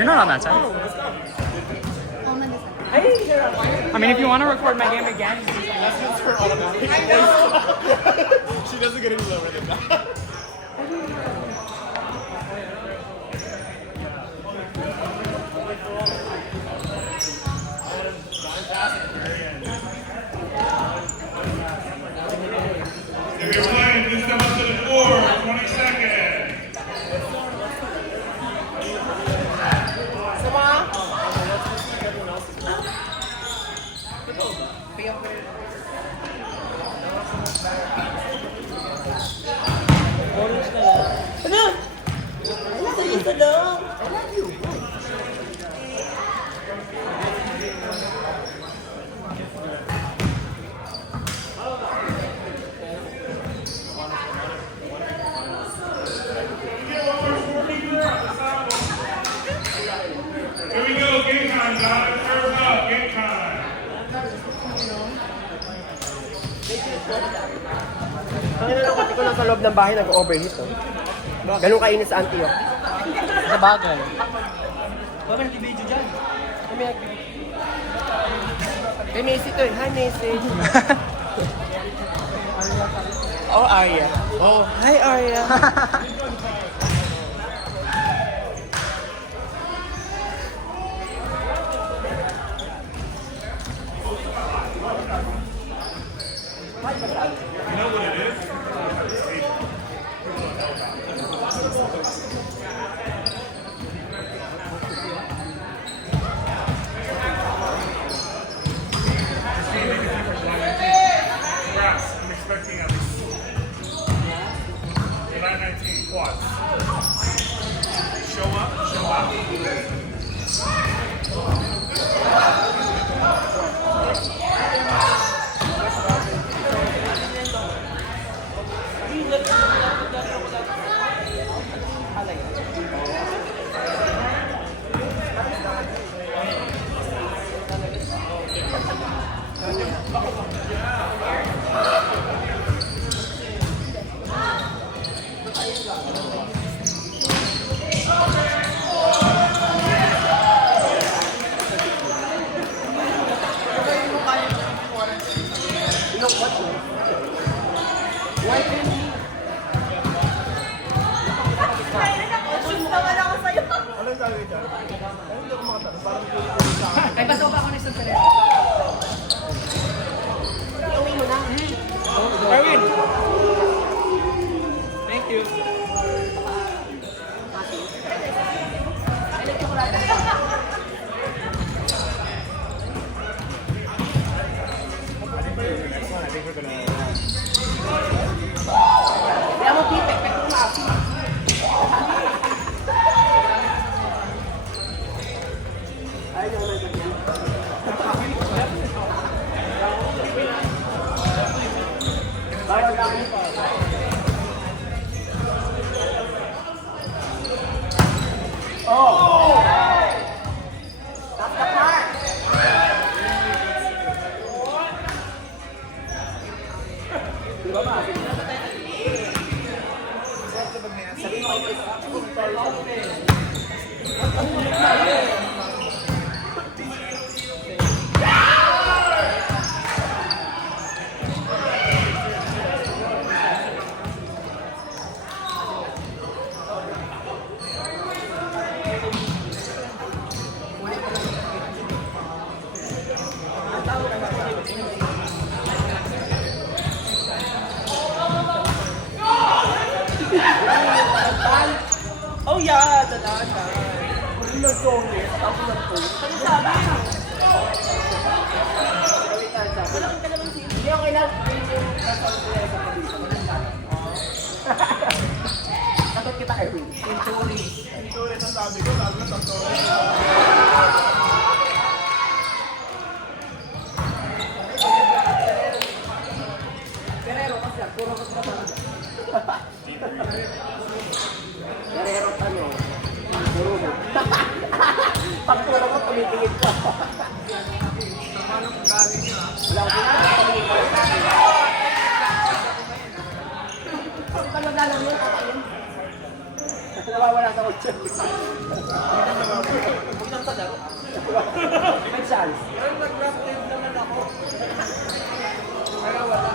You're not on that side. I mean, if you want to record my game again, That's just her automatic. She doesn't get any lower than that. If you're playing, please come up to the floor. 20 seconds. Here we go, game time, guys. First up, game time. Ang nalungkot ko nasa loob ng bahay nag-overheat. Oh. Ganun kainit sa Antioch. sa bagay. Bakit nag-video dyan? Kay Macy to eh. Hi Macy. Oh, Arya. Oh, hi Arya. Congrats. I'm expecting at least 919 quads. Show up, show out. Ay, basta ba ako ng isang pala? Iuwi mo na. Erwin! Thank you. Kaya mo pipek, pek mo maapi. Ayaw naman ganyan. Bawal kami. Oh! That's the part! Di ba ba? Sabi mo kayo, oh yeah, dalaga. Kung nag-donate, ako nag-post. Ano sabi? Hindi ako kailangan. Takot kita, Erwin. Pintulis ang sabi ko, sabi ko, Santori. Guerrero kasi, puro mas matanda. Guerrero ano, puro mo. Pag puro mo, tumitingin ko. Wala ko na, tumitingin ko. Kasi pag naglalang yun, kakain. Kasi nawawala nasa kotse. Huwag nang sa laro. May chance. Pero nag-grab tape naman ako. Pero wala.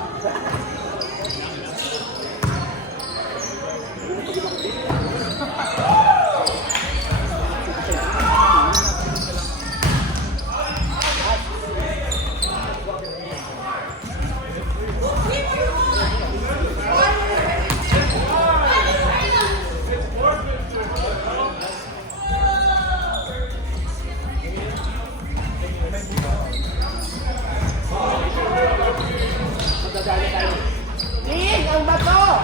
Ning, ang bato!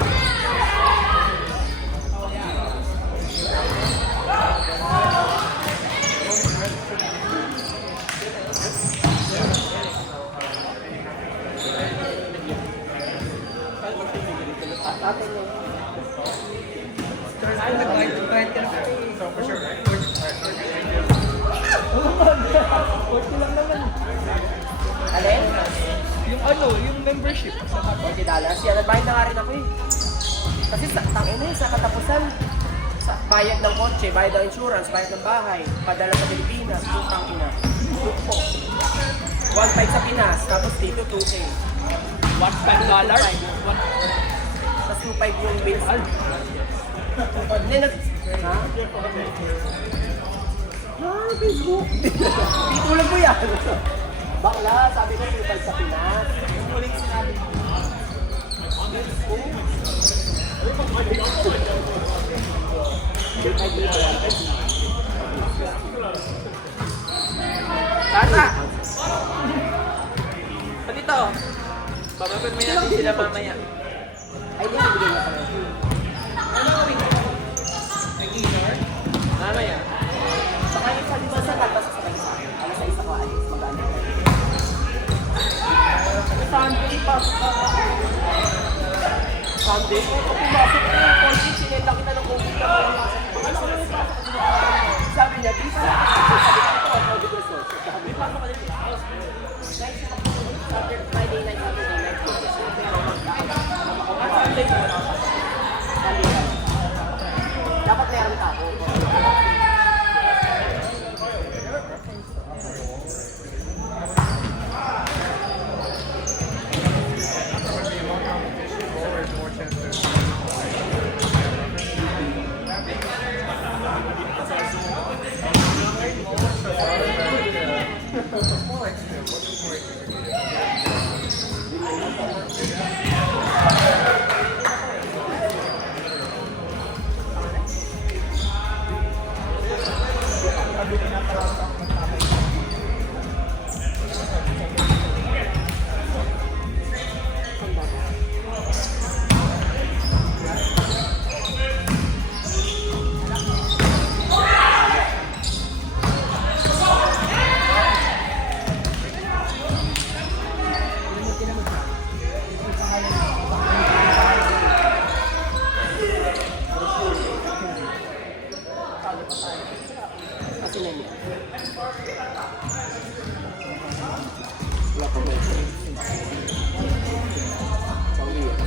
Alin? Yung ano, yung membership sa $40. Yan, nagbayad na nga rin ako eh. Kasi tangina sa katapusan, sa bayad ng kotse, bayad ng insurance, bayad ng bahay, padala sa Pilipinas, putang ina. Lupo. 1.5 sa Pinas, tapos dito 2K. $1.5? Tapos 2.5 yung bills. Hindi nag... Ha? Ah, Facebook. Pitulan mo yan. Bakla, sabi ko 2.5 sa Pinas. Yung huling sinabi ko. Tata! Dito. Bababagmay natin sila mamaya. Ay, di nabigay niya pa rin. Mamaya. Baka yung sa lima sa kanta sa sakay sa akin. Alas sa isa ko, alis. Mag-ano. Sunday, pasok ka. Sunday? Oo, pumasok ko yung COVID. Sinenta kita ng COVID na pumasok. Ano ko yung pasok ko? Sabi niya, bisa. Sabi ko, ito, COVID result. Sabi, pasok ka din. Friday night, Saturday night. Sunday ko. Dapat meron ka ako.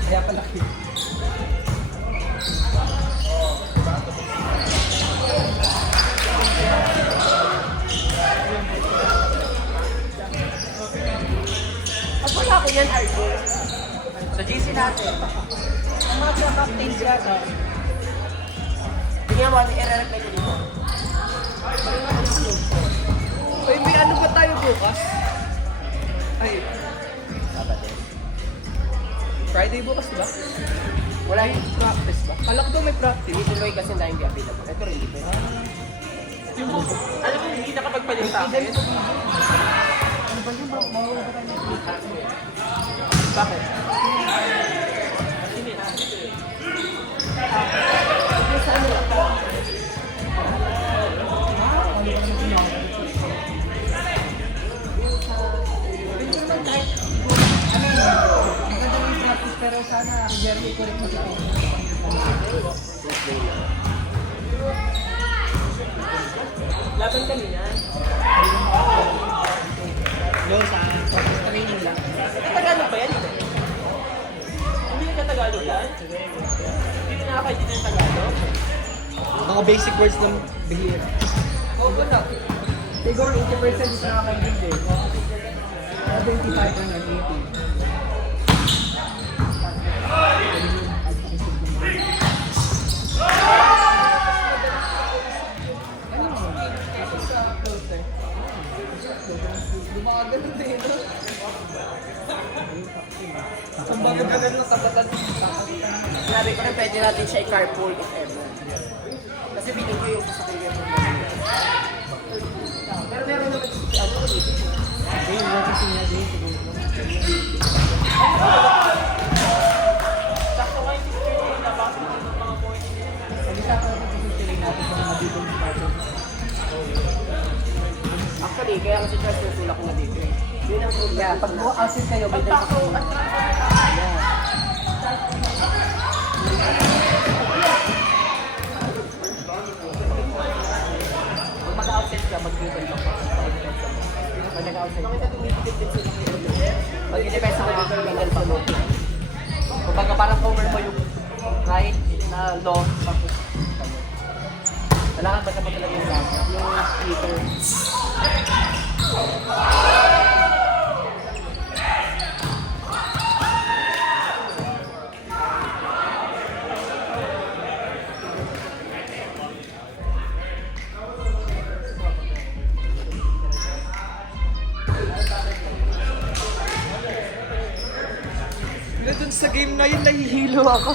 Kaya pala. At wala ko yan, Arjo. Sa GC natin. Ang mga captains yata. Tingnan mo, i-re-reply ko dito. Ay, may ano ba tayo bukas? Ay, Friday bukas ba? Wala yung Practice ba? Kala ko daw may practice. Tuloy kasi na hindi available. Ito rin dito. Yung alam mo, hindi nakapagpalit sa akin. Bakit? Pero sana Jerry correct mo siya. Laban kami na. Doon sa practice training lang. Tagalog ba yan? Hindi na Tagalog yan? Hindi na nakakaintindi ng Tagalog? No, Mga basic words ng bihira. Siguro 80% is nakakaintindi. 75 and 80. Sinabi ko rin pwede natin siya i-carpool if ever. Kasi piling ko yung sasakyan ko. Pero meron naman si ano dito. Sakto kayo si Sir na bakit yung mga point Actually, kaya kasi Charles yung tulak ko na dito. Yun ang tulak. Yeah, pag assist kayo, may dito ko. Pag mag-outside ka, mag-dribble ka pa. Pag nag-outside ka. Bakit tumititig din sila kayo? Pag in-defense mo dito yung legal sa loob. Kumbaga parang cover mo yung right na low. Tapos, kailangan ba naman talaga yung last? Yung speaker. Dun sa game na yun, nahihilo ako.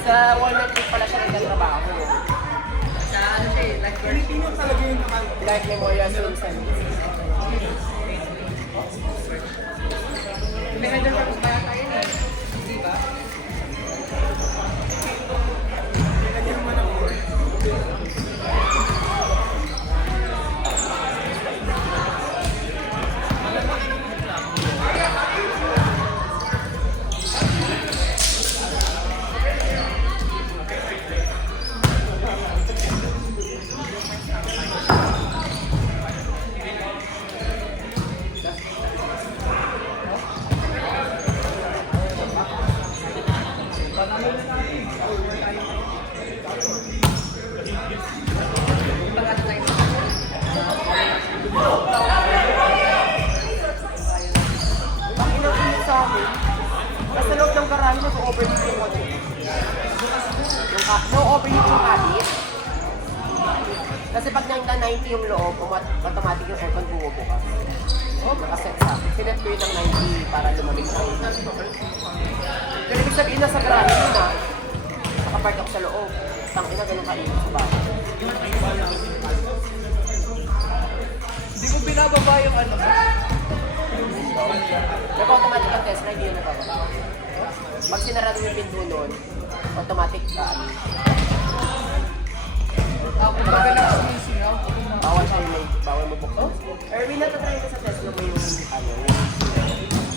Sa Walnut Creek pala siya nagtatrabaho. Sa ano siya eh, like Memorial Sun Service. May handa sa kaya tayo na. Di ba? Ang inang sa akin, nasa loob ng garahe na overheat yung kotse. No-overheat yung kalit. Kasi pag nang 90 yung loob, automatic yung aircon bumubukas. Nakaset sa akin. Sinet ko yun ng 90 para lumamig na. Pero ibig sabihin nasa garahe yun na, nakapark ako sa loob. Tangina, ganun kainit sa bahay. Hindi mo binababa yung ano. Nag-automatic ang Tesla, hindi yun nababa. Pag sinarado yung pinto nun, automatic ka. Ako baga nag-squeezing out. Bawal siya yung bawal mo buksan. Erwin, natatry ko sa Tesla mo yung ano.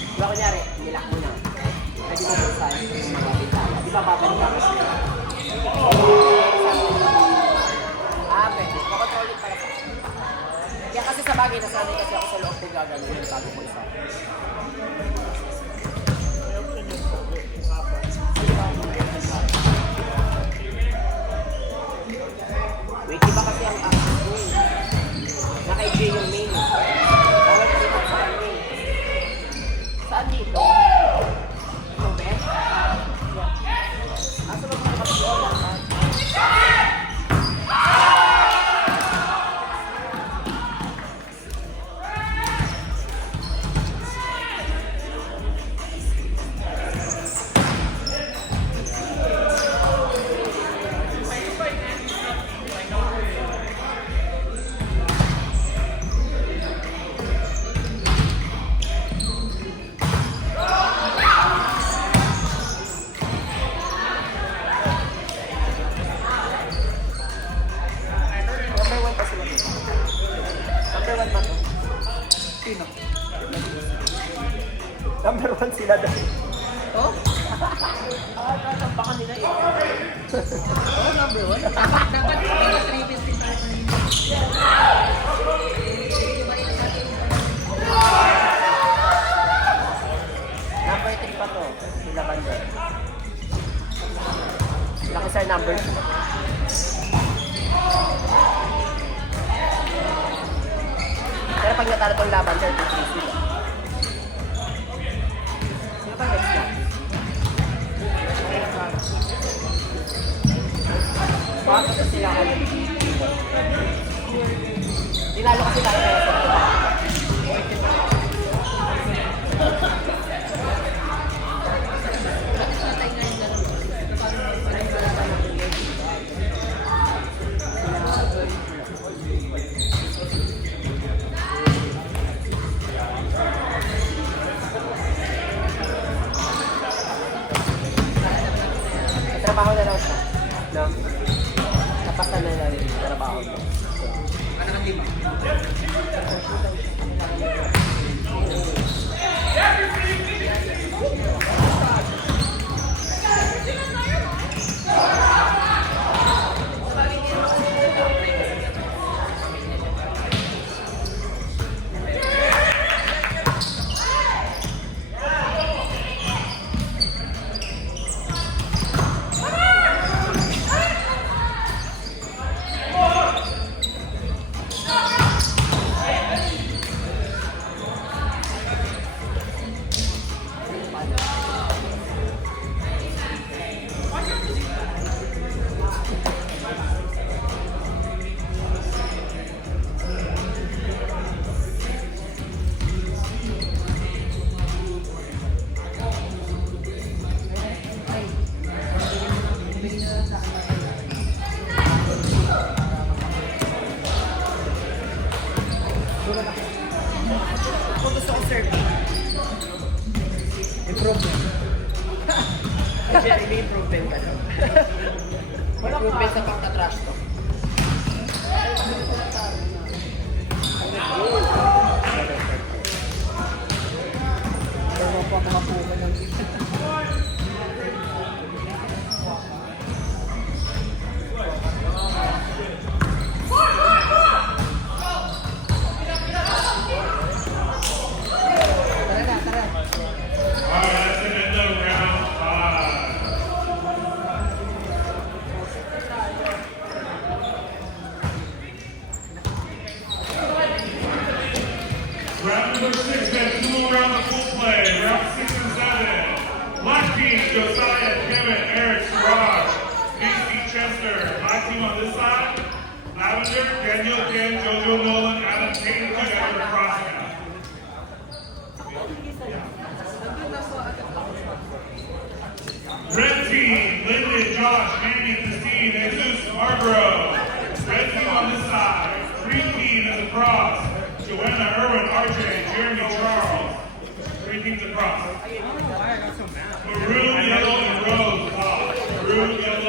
Diba kunyari, nilak mo na. Pwede mo buksan yung mga bintana. Di ba babalik ka kasi? Pwede. Makontrol it para sa akin. Kaya kasi sa bagay, nasanay kasi ako sa loob ko gagawin yung bago ko isa. Wait, iba kasi ang access ko eh. Naka-J yung main. Bawal kasi ito sa kanya eh. Saan dito? Yung bed? Asa ba kung nakapag-iwan? Number 1 sila doon. Oh? Baka nila eh. Oh, number 1. Dapat 3 pieces din tayo kanina. Number 3 pa to. Sila banda. Laki sir number 2. Pero pag natalo tong laban, sir, 2-3 sila. Sino pa next na? Bakit kasi sila ano? Dinalo kasi tayo kaya sir. Trabaho na lang siya. No? Napasan na lang yung trabaho mo. Ano ka, di ba? Kung gusto ko serve. Improvement. Hindi improvement ka daw. Improvement sa pagka-trash talk. Pero pa mga puka ng Tara na, tara. All right, that's the end of round 5. Round number 6, then 2 more rounds of full play. Round 6 and 7. Black team, Josiah, Kevin, Eric, Siraj, Casey, Chester. My team on this side, Lavender, Daniel, Ken, Jojo, Nolan, Adam, Payton, together across now. Red team, Lyndon, Josh, Andy, Christine, Jesus, Margro. Red team on this side. Green team is across. Joanna, Irwin, RJ, Jeremy, Charles. 3 teams across. Maroon, yellow, and rose. Maroon, yellow,